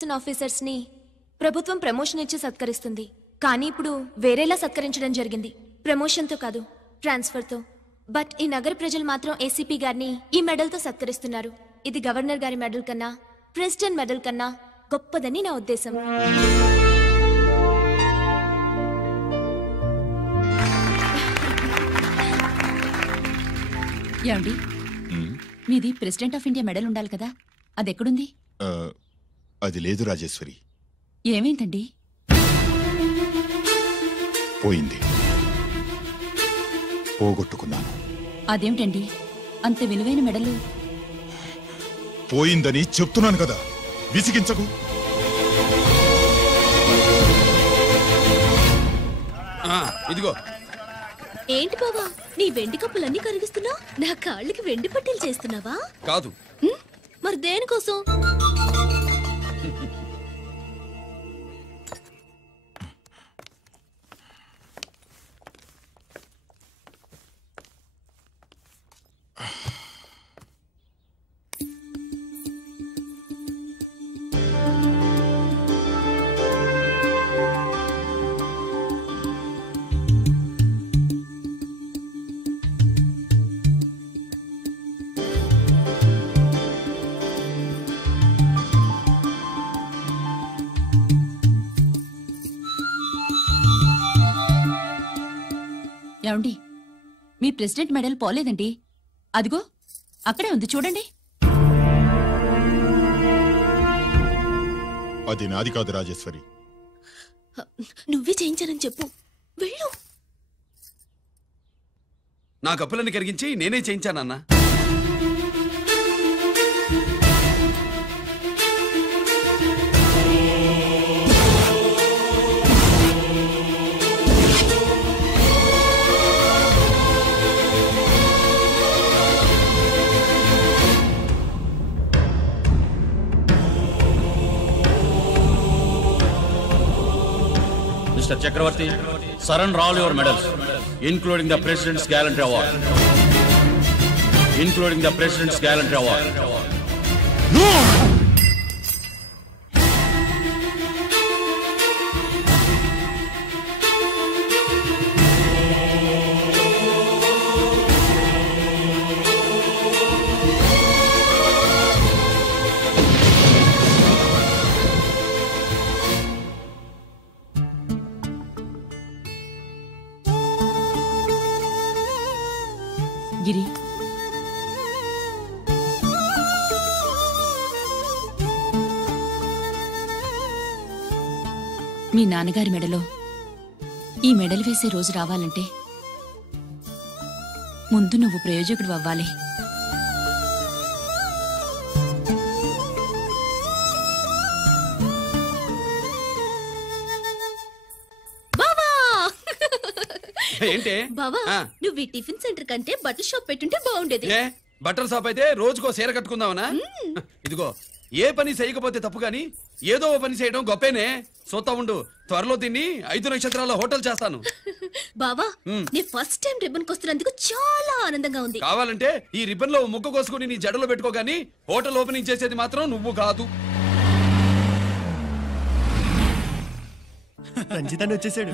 Officers ని ప్రభుత్వం promotion ఇచ్చి సత్కరిస్తుంది. కానీ ఇప్పుడు వేరేలా సత్కరించడం జరిగింది. ప్రమోషన్ తో కాదు, ట్రాన్స్ఫర్ తో. బట్ ఈ నగర ప్రజలు మాత్రం ఏసీపీ గారిని ఈ మెడల్ తో సత్కరిస్తున్నారు. ఇది గవర్నర్ గారి మెడల్ కన్నా, ప్రెసిడెంట్ మెడల్ కన్నా గొప్పదని నా ఉద్దేశం. ఏమండి, మీది ప్రెసిడెంట్ ఆఫ్ ఇండియా మెడల్ ఉండాలి కదా, అది ఎక్కడుంది? అది లేదు రాజేశ్వరి. ఏమైందండి? పోయింది, పోగొట్టుకున్నాను. అదేమిటండి అంత విలువైన మెడలు? పోయిందని చెప్తున్నాను కదా, విసిగించకు. ఇదిగో. ఏంటి బావా, నీ వెండి కప్పులన్నీ కరిగిస్తున్నావు? నా కాళ్ళకి వెండి పట్టీలు చేస్తున్నావా? కాదు. మరి దేనికోసం? ఏమండి, మీ ప్రెసిడెంట్ మెడల్ పోలేదండి, అదిగో అక్కడే ఉంది చూడండి. అది నాది కాదు రాజేశ్వరి. నువ్వే చేయించానని చెప్పు, వెళ్ళు. నా కప్పులన్నీ కరిగించి నేనే చేయించానన్నా. Mr. Chakravarti, surrender all your medals, including the President's Gallantry Award. Including the President's Gallantry Award. No! గిరి, మీ నాన్నగారి మెడలో ఈ మెడల్ వేసే రోజు రావాలంటే ముందు నువ్వు ప్రయోజకుడు అవ్వాలి. ఏంటి బావా, నువ్వు ఈ టిఫిన్ సెంటర్ కంటే బట్టల షాప్ పెట్టుంటే బాగుండేది. ఏ బట్టల షాప్ అయితే రోజుకో చీర కట్టుకుందామనా? ఇదిగో, ఏ పని చేయకపోతే తప్పు గాని ఏదో ఓ పని చేయడం గొప్పేనే. సోతా ఉండు, త్వరలో తిని 5 నక్షత్రాల హోటల్ చేస్తాను. బావా, నీ ఫస్ట్ టైం రిబ్బన్ కొస్తున్నందుకు చాలా ఆనందంగా ఉంది. కావాలంటే ఈ రిబ్బన్ లో ముక్క కోసుకుని నీ జడలో పెట్టుకోగాని హోటల్ ఓపెనింగ్ చేసేది మాత్రం నువ్వు కాదు. రంజితాన్ని వచ్చేసాడు.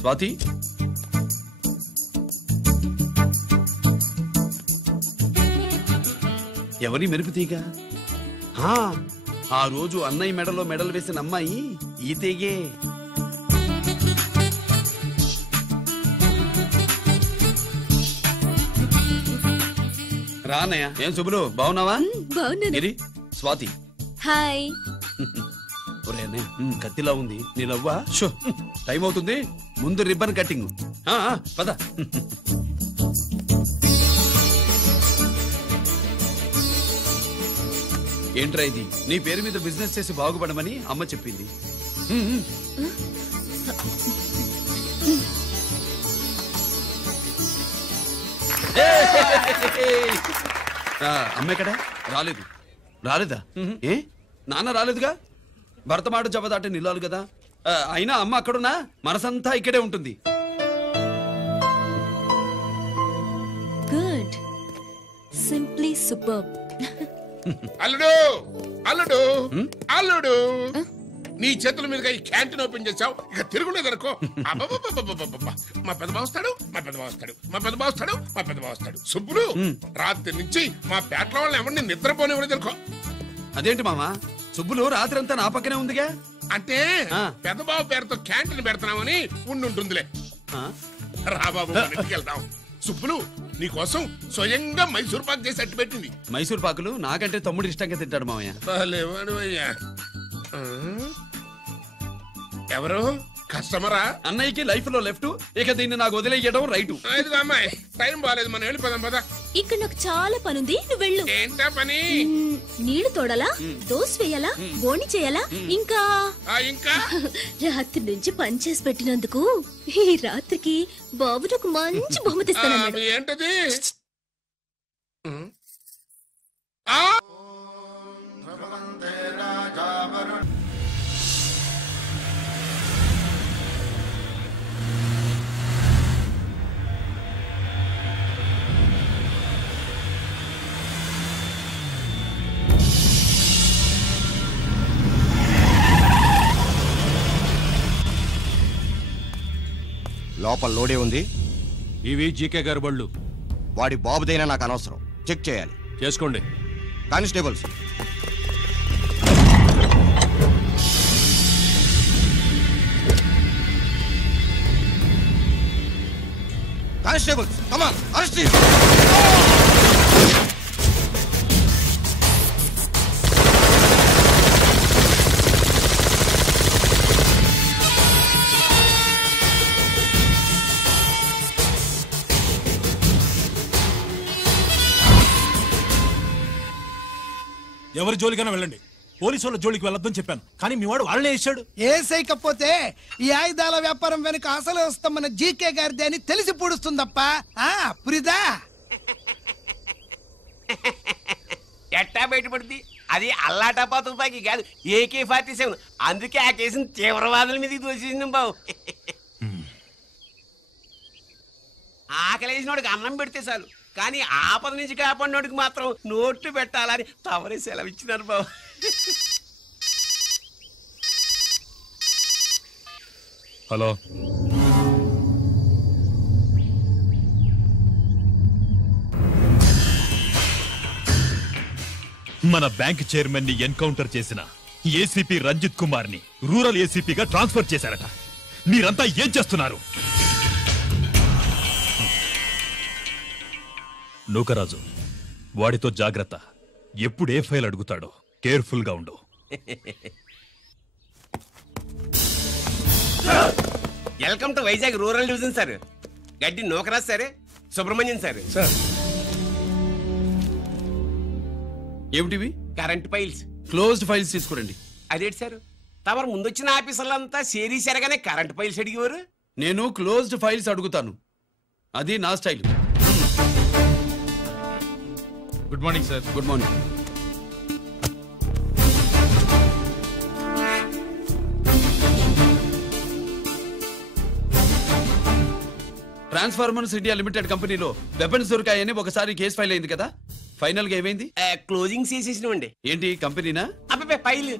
స్వాతి, ఎవరి మెరుపు తీగ? ఆ రోజు అన్నయ్య మెడలో మెడలు వేసిన అమ్మాయి ఈ తీగే. రా అన్నయ్య. ఏం శుభ్రు, బాగున్నావా? బాగున్నాను. స్వాతి, హాయ్. ఒరే అన్నయ్య, కత్తిలా ఉంది నీ నవ్వా? షో, టైం అవుతుంది, ముందు రిబ్బన్ కట్టింగ్. పద. ఏంట్రా ఇది? నీ పేరు మీద బిజినెస్ చేసి బాగుపడమని అమ్మ చెప్పింది. అమ్మ ఎక్కడా? రాలేదు. రాలేదా? ఏ నాన్న రాలేదుగా? భరతమాట జబదాటే నిల్లాలు కదా. అయినా అమ్మ అక్కడున్నా మనసంతా ఇక్కడే ఉంటుంది. Good, simply superb. అల్లుడు అల్లుడు అల్లుడు నీ చేతుల మీదుగా ఈ క్యాంటీన్ ఓపెన్ చేసావు, ఇక తిరుగులేదనుకో. మా పెద్ద బావస్తాడు మా పెద్ద బావస్తాడు మా పెద్ద బావస్తాడు మా పెద్ద బావస్తాడు. సుబ్బులు రాత్రి నుంచి మా పేటల వాళ్ళని ఎవరిని నిద్రపోనివ్వలేదు అనుకో. అదేంటి మామ, సుబ్బులు రాత్రి అంతా నా పక్కనే ఉందిగా. అంటే పెద్ద బావ పేరుతో క్యాంటీన్ పెడుతున్నామని ఉండుంటుందిలే. రా బాబు ఇంటికి వెళ్దాం. సుబ్బులు నీకోసం స్వయంగా మైసూర్ పాక్ చేసి అట్టు పెట్టింది. మైసూర్ పాకులు నాకంటే తమ్ముడు ఇష్టంగా తింటాడు మామయ్య. ఎవరు కస్టమరా? అన్నయ్యకి లైఫ్ లో లెఫ్ట్, ఇక దీన్ని నాకు వదిలేయడం రైట్. ఇదిగో అమ్మాయి టైం బాగాలేదు, మనం వెళ్ళిపోదాం పద. ఇక్కడ నాకు చాలా పనుంది, నువ్వు వెళ్ళు. ఏంటా పని? నీళ్లు తోడాలా, దోశ వేయాలా, బోని చేయాలా, ఇంకా ఇంకా రాత్రి నుంచి పని చేసి పెట్టినందుకు ఈ రాత్రికి బాబు నాకు మంచి బహుమతి ఇస్తానన్నాడు. ఏంటది? లోపల లోడే ఉంది. ఇవి జీకే గారి బళ్ళు. వాడి బాబుదైనా నాకు అనవసరం, చెక్ చేయాలి. చేసుకోండి. Constables constables come on, arrest him. ఎవరి జోలికైనా వెళ్ళండి, పోలీసు వాళ్ళ జోలికి వెళ్ళొద్దని చెప్పాను, కానీ మీ వాడు వాళ్ళనే ఇచ్చాడు. ఏసైకపోతే ఈ ఆయుధాల వ్యాపారం వెనుక అసలు వస్తాం మన జీకే గారిది అని తెలిసి పూడుస్తుందప్ప. పురిదా ఎట్టా బయటపడుద్ది? అది అల్లాటపా తుపాకి కాదు, AK-47. అందుకే ఆ కేసుని తీవ్రవాదుల మీదకి దోషింది బాబు. ఆకలేసినోడికి అన్నం పెడితే చాలు, కానీ ఆపద నుంచి కాపాడినోడికి మాత్రం నోట్లు పెట్టాలని తవరే సెలవు ఇచ్చినారు బాబు. హలో, మన బ్యాంక్ చైర్మన్ ని ఎన్కౌంటర్ చేసిన ఏసీపీ రంజిత్ కుమార్ ని రూరల్ ఏసీపీగా ట్రాన్స్ఫర్ చేశారట. మీరంతా ఏం చేస్తున్నారు? నూకరాజు, వాడితో జాగ్రత్త. ఎప్పుడు ఏ ఫైల్ అడుగుతాడో కేర్ఫుల్ గా ఉండు. Welcome to Vizag rural division sir. Gaddi Nookaraju sir, Subrahmanyam sir. ఏమిటివి? కరెంట్ ఫైల్స్, క్లోజ్డ్ ఫైల్స్ తీసుకురండి. అదేంటి సార్, తమరు ముందొచ్చిన ఆఫీసర్లంతా సేరీసారగానే కరెంట్ ఫైల్స్ అడిగేవారు. నేను క్లోజ్డ్ ఫైల్స్ అడుగుతాను, అది నా style. Good morning sir. Good morning. Transformers India limited కంపెనీలో వెపన్స్ దొరికాయని ఒకసారి కేసు ఫైల్ అయింది కదా, ఫైనల్ గా ఏమైంది? క్లోజింగ్ చేసేసినవండి. ఏంటి కంపెనీనా? అబ్బాయి ఫైల్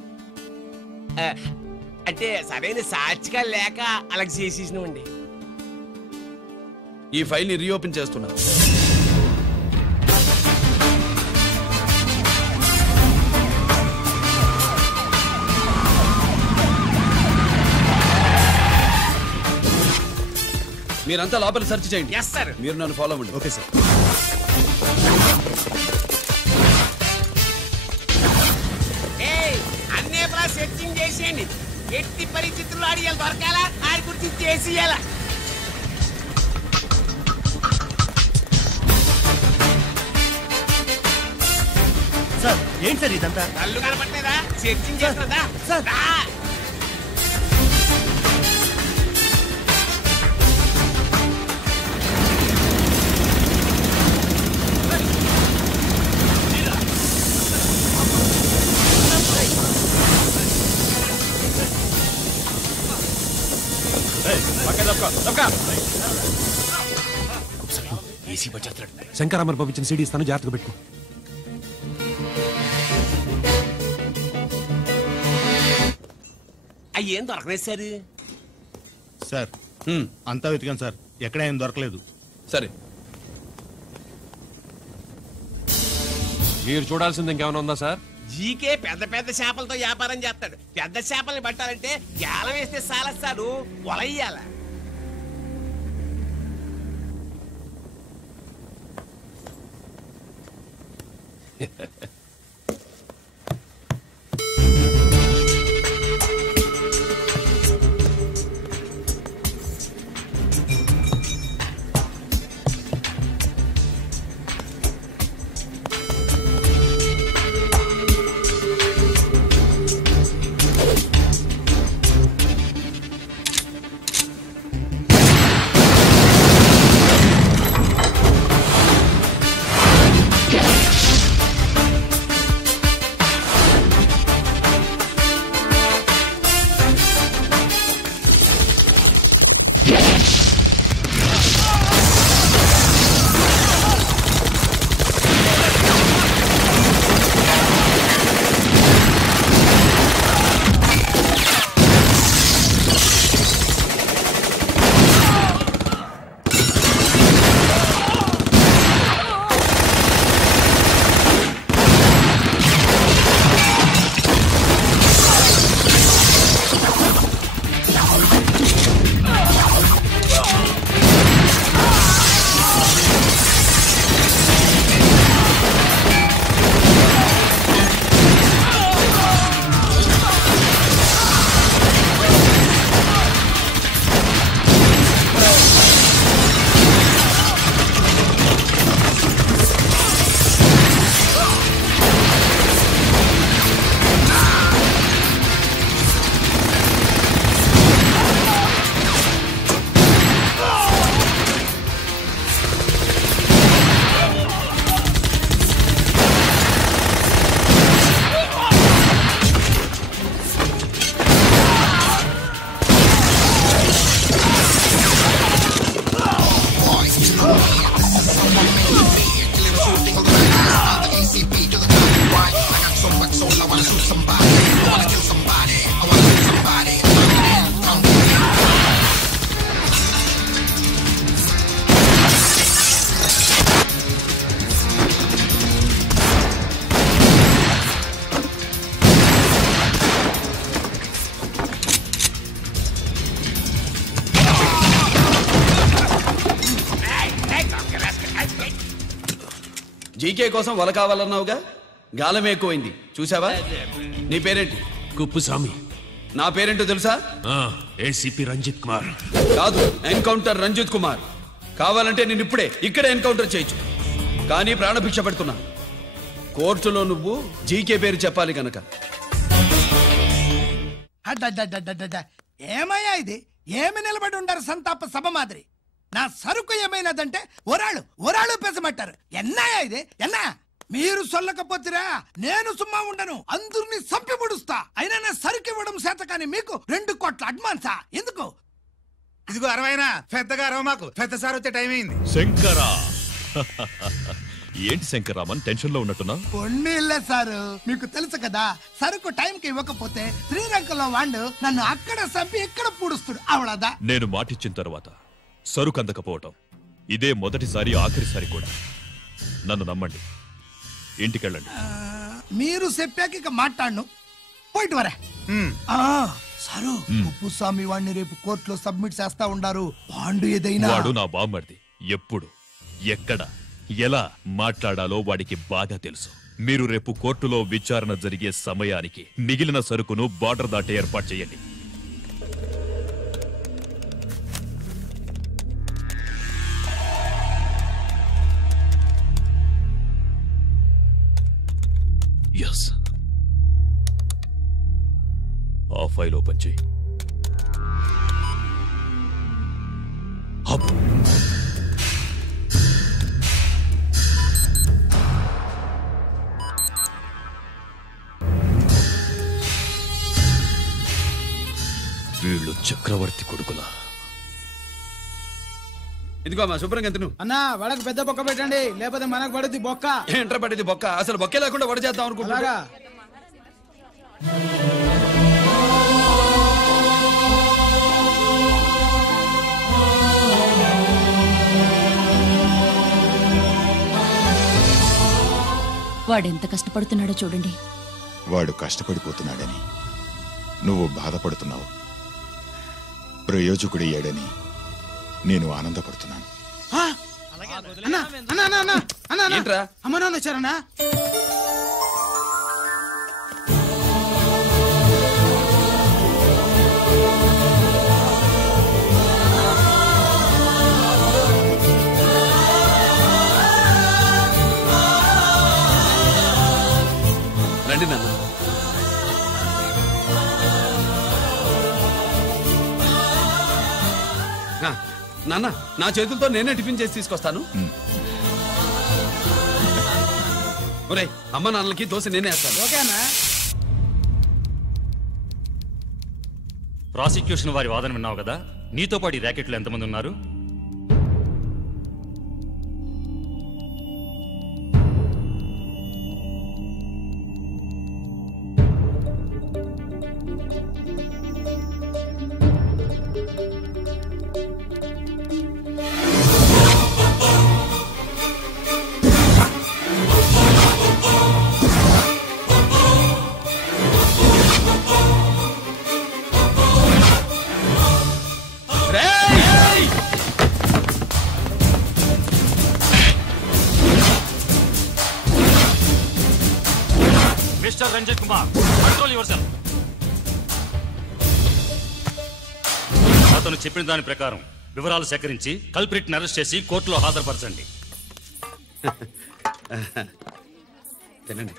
అంటే సరైన సాక్షిగా లేక అలా చేసేసినవండి. ఈ ఫైల్ ని రీఓపెన్ చేస్తున్నా. మీరంతా లోపల సెర్చ్ చేయండి. Yes sir. మీరు నన్ను ఫాలో అవ్వండి. Okay sir. అన్నే సెర్చింగ్ చేసేయండి. ఎట్టి పరిస్థితుల్లో ఆడియాలు దొరకాలా, ఆడి గురించి చేసేయాలా. సార్ ఏంటి సార్ ఇదంతా? కళ్ళు కనపట్టలేదా? సెర్చింగ్ చేస్తున్నదా? శంకరామర్ పంపించిన సీడీ ఇస్తాను, జాగ్రత్తగా పెట్టుకో. అవి ఏం దొరకలేదు సార్ అంతా వెతికాను సార్, ఎక్కడ ఏం దొరకలేదు. సరే, మీరు చూడాల్సింది ఇంకేమైనా ఉందా సార్? జీకే పెద్ద పెద్ద చేపలతో వ్యాపారం చేస్తాడు. పెద్ద చేపల్ని పట్టాలంటే గేలం వేస్తే సాలస్తాడు, వలయ్యాల. జీకే కోసం వల కావాలన్నావుగా, గాలం ఎక్కువైంది చూసావా? నీ పేరేంటి? కుప్పుస్వామి. నా పేరేంటో తెలుసా? ఏసీపీ రంజిత్ కుమార్. కాదు, ఎన్కౌంటర్ రంజిత్ కుమార్. కావాలంటే నేను ఇప్పుడే ఇక్కడే ఎన్కౌంటర్ చేయొచ్చు, కానీ ప్రాణభిక్ష పెడుతున్నా. కోర్టులో నువ్వు జీకే పేరు చెప్పాలి కనుక. ఏమయ్యా ఇది? ఏమి నిలబడి ఉండారు సంతాప సభ మాదిరి? నా సరుకు ఏమైనదంటే ఒరాళ్ళు పెసమట్టారు. ఎన్నాయా ఇది? ఎన్నా మీరు సొల్లకపోతురా నేను సుమ్మా ఉండను, అందరినీ సంపి ముడుస్తా. అయినా నా సరుకు ఇవ్వడం చేత కానీ మీకు 2 కోట్ల అడ్వాన్సా? ఎందుకు? ఇదిగో 60 పెద్దగా అరవ, మాకు పెద్ద సార్ వచ్చే టైం అయింది. శంకరా ఏంటి శంకరామన్ టెన్షన్ లో ఉన్నట్టున్నా? కొన్ని ఇల్లే సారు, మీకు తెలుసు కదా, సరుకు టైంకి ఇవ్వకపోతే శ్రీరంగంలో వాడు నన్ను అక్కడ సంపి ఇక్కడ పూడుస్తుడు. అవడదా? నేను మాటిచ్చిన తర్వాత సరుకు అందకపోవటం ఇదే మొదటిసారి, ఆఖరిసారి కూడా. నన్ను నమ్మండి, ఇంటికెళ్ళండి. మీరు చెప్పాక ఇక మాట్లాడను, పోయిట్ వరే. సారు, కుప్పుస్వామి వాడిని రేపు కోర్టులో సబ్మిట్ చేస్తా ఉండారు. వాడు ఏదైనా వాడు నా బామ్మర్ది. ఎప్పుడు, ఎక్కడ, ఎలా మాట్లాడాలో వాడికి బాగా తెలుసు. మీరు రేపు కోర్టులో విచారణ జరిగే సమయానికి మిగిలిన సరుకును బార్డర్ దాటే ఏర్పాటు చేయండి. ఎస్, ఆ ఫైల్ ఓపెన్ చేయి. వీళ్ళు చక్రవర్తి కొడుకులా? ఇదిగో మా శుభ్రంగా ఎంత నువ్వు అన్నా వడకు పెద్ద బొక్క పెట్టండి, లేకపోతే మనకు పడుద్ది బొక్క. ఏంట్రా పడింది బొక్క? అసలు బొక్కే లేకుండా వడ చేద్దాం అనుకుంటున్నా. వాడెంత కష్టపడుతున్నాడో చూడండి. వాడు కష్టపడిపోతున్నాడని నువ్వు బాధపడుతున్నావు. ప్రయోజకుడయ్యాడని నేను ఆనందపడుతున్నాను. అమ్మ నాన్న వచ్చారన్నా? రండి నాన్న. నాన్న, నా చేతులతో నేనే టిఫిన్ చేసి తీసుకొస్తాను. ఒరే, అమ్మ నాన్నలకి దోశ నేనే వేస్తాను. ఓకేనా? ప్రాసిక్యూషన్ వారి వాదన విన్నావు కదా. నీతో పాటు ఈ ర్యాకెట్లో ఎంతమంది ఉన్నారు? Mister Ranjit Kumar, control yourself. అతను చెప్పిన దాని ప్రకారం వివరాలు సేకరించి కల్ప్రిట్ అరెస్ట్ చేసి కోర్టులో హాజరుపరచండి. తినండి.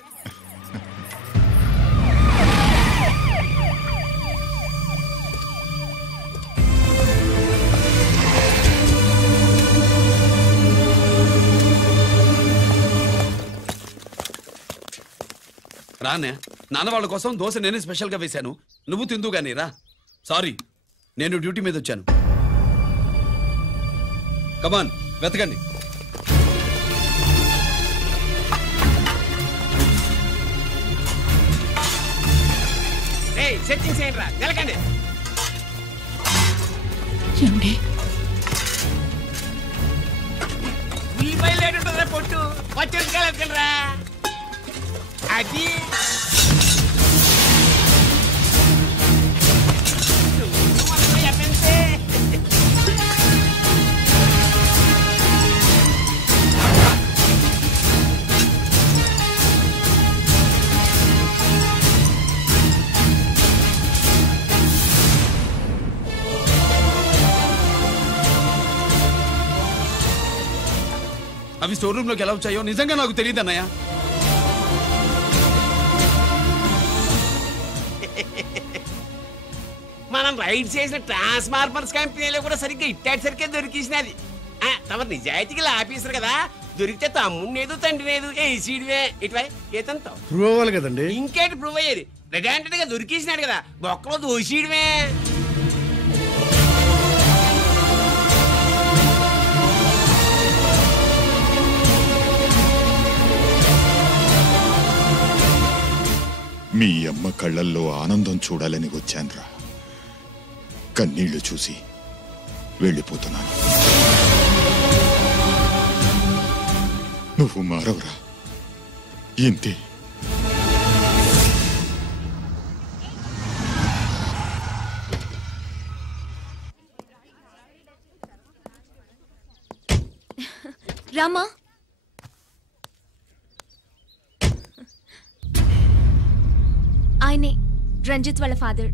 రానే, నాన్న వాళ్ళ కోసం దోశ నేనే స్పెషల్గా వేశాను. నువ్వు తిందు గానీ రా. సారీ, నేను డ్యూటీ మీద వచ్చాను. కమాన్, వెతకండి. సెట్టింగ్ చేయండి రా, నిలకండి. ఉల్లిపాయలు లేటుంటుందా పొట్టు? పచ్చి రా. అది అవి స్టోర్ రూమ్ లోకి ఎలా వచ్చాయో నిజంగా నాకు తెలియదు అన్నయ్య. మనం రైడ్ చేసిన ట్రాన్స్ఫార్మర్స్ కంపెనీలో కూడా సరిగ్గా ఇట్టాడు సరిగ్గా దొరికేసినది. తమ నిజాయితీగా ఆఫీసర్ కదా, దొరికితే తమ్ముడు తండ్రి ఏసీడివే ఇటువై ఏతంతో ప్రూవ్ అవ్వాలి కదండి. ఇంకేంటి ప్రూవ్ అయ్యేది? రెడ్ గా దొరికేసినాడు కదా, బొక్కలో దోషీడివే. మీ అమ్మ కళ్ళల్లో ఆనందం చూడాలని వచ్చాన్రా. కన్నీళ్లు చూసి వెళ్ళిపోతున్నాను. నువ్వు మారవురా, ఇంతే. రామా, ఆయనే రంజిత్ వాళ్ళ ఫాదర్.